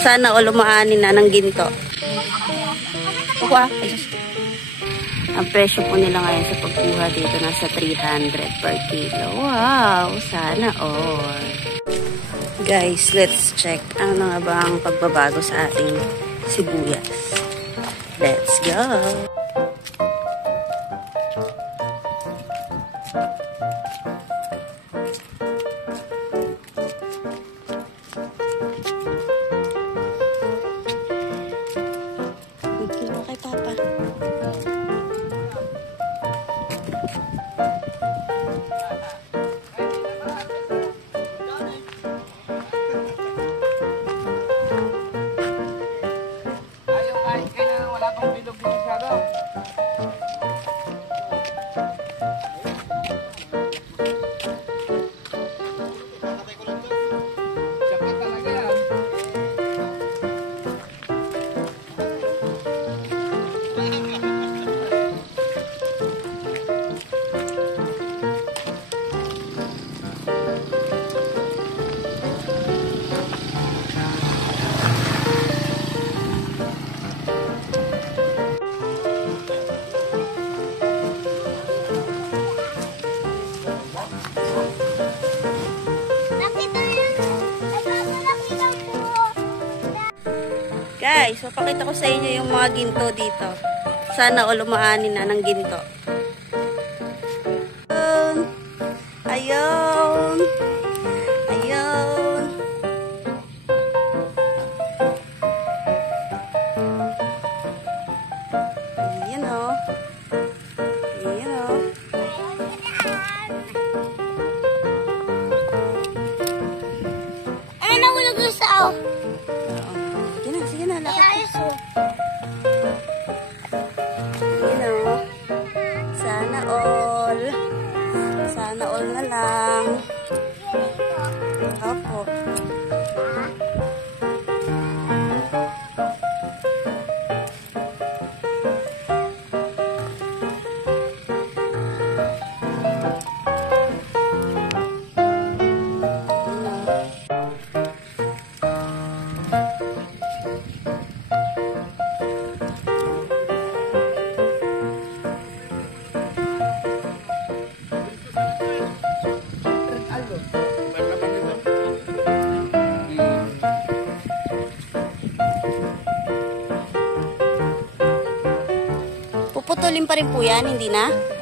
Sana all umaani na ng ginto. Ang presyo po nila ngayon sa pagkuha dito nasa 300 per kilo. Wow! Sana all. Guys, let's check. Ano nga ba ang pagbabago sa ating sibuyas? Let's go! Kay Papa. Guys, papakita ko sa inyo yung mga ginto dito. Sana all umaani na ng ginto. Ayun. Ayun. Ayun o. Ayun o. Ano na ko gusto? Sige na, sana all. Sana all na lang. Opo. Puputulin pa rin po yan, hindi na? Oh.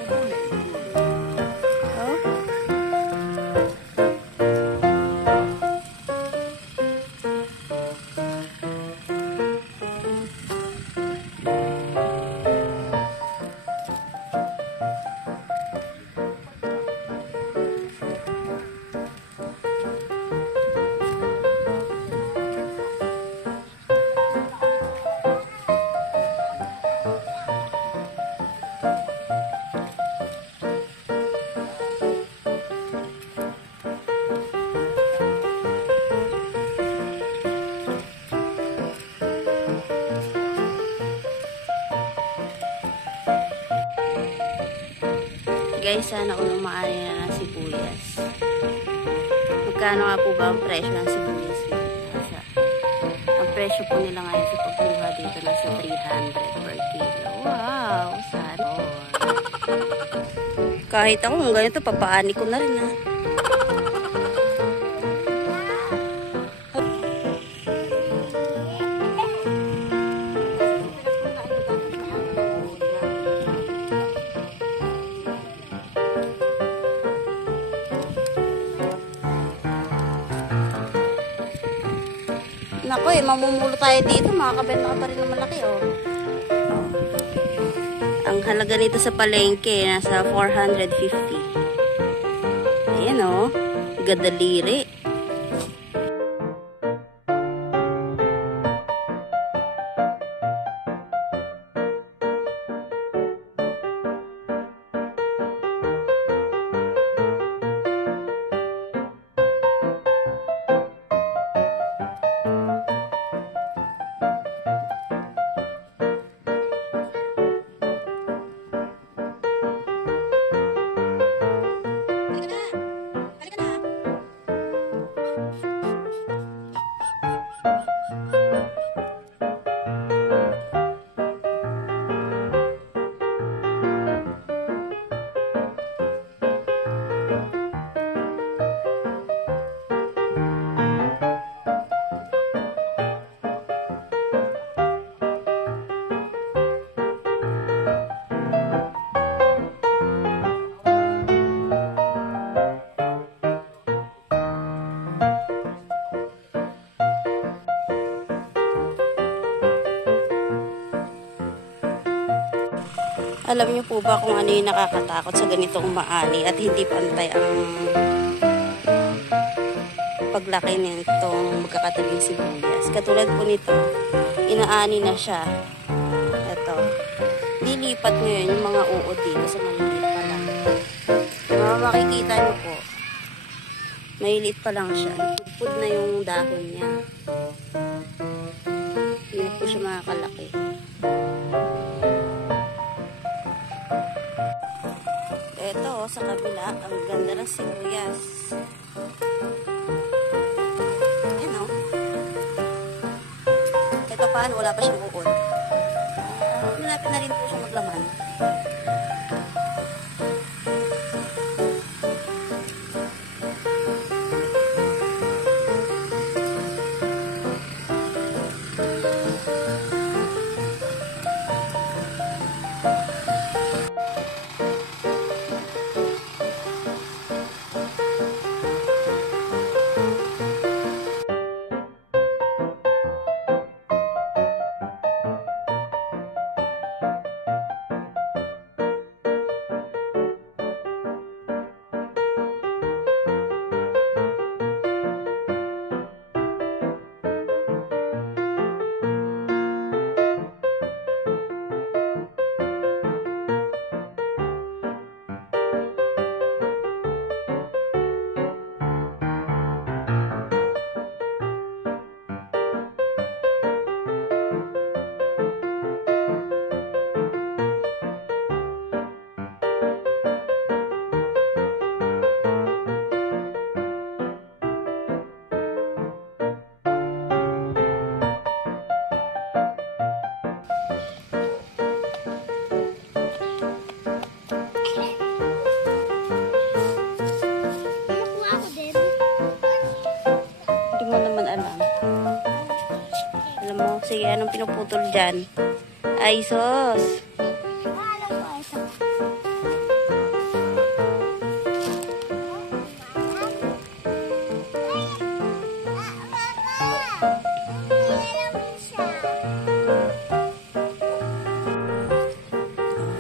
Guys, sana all umaani na ng sibuyas. Magkano nga po ba ang presyo ng sibuyas? Ang presyo po nila ngayon sa pagkuha dito nasa 300 per kilo. Wow! Sana all. Kahit ako kung ganito, papaani ko na rin ha. Nako mamumulo tayo dito, makakabenta ka pa rin ng malaki oh. Ang halaga nito sa palengke, nasa 450. Ayan oh, gadaliri. Alam niyo po ba kung ano yung nakakatakot sa ganitong maani at hindi pantay ang paglaki nitong magkakatabing sibuyas? Katulad po nito, inaani na siya. Ito. Lilipat ngayon yung mga uod dito sa maliliit pa lang. Makikita niyo po, maliliit pa lang siya. Pudpud na yung dahon niya. Hindi na po siya makakalaki. Ito, sa kabila, ang ganda ng sibuyas. Ayan o. Ito paano, wala pa siyang uod. Malapit na rin po siya maglaman. Sige, anong pinuputol dyan? Ay, sos!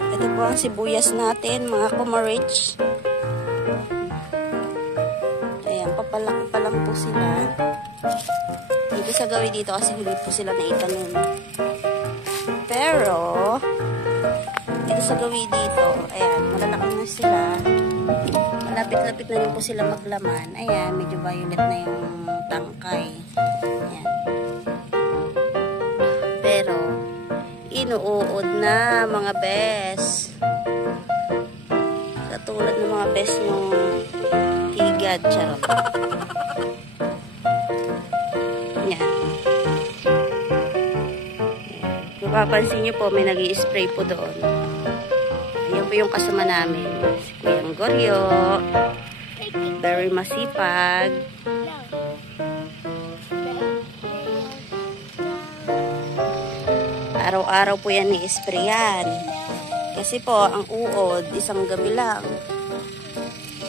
Ito po ang sibuyas natin, mga kumarich. Ayan, papalaki pa lang po sila. Dito sa gawin dito kasi hindi po sila naitanim. Pero, dito sa gawin dito, ayan, malalaki na sila. Malapit-lapit na rin po sila maglaman. Ayan, medyo violet na yung tangkay. Ayan. Pero, inuuod na mga bes. Katulad ng mga bes yung higad, charot. Mapapansin nyo po, may nag-i-spray po doon. Ayan po yung kasama namin. Si Kuyang Goryo. Very masipag. Araw-araw po yan i-sprayan. Kasi po, ang uod, isang gabi lang.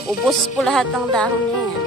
Ubos po lahat ng dahon niya.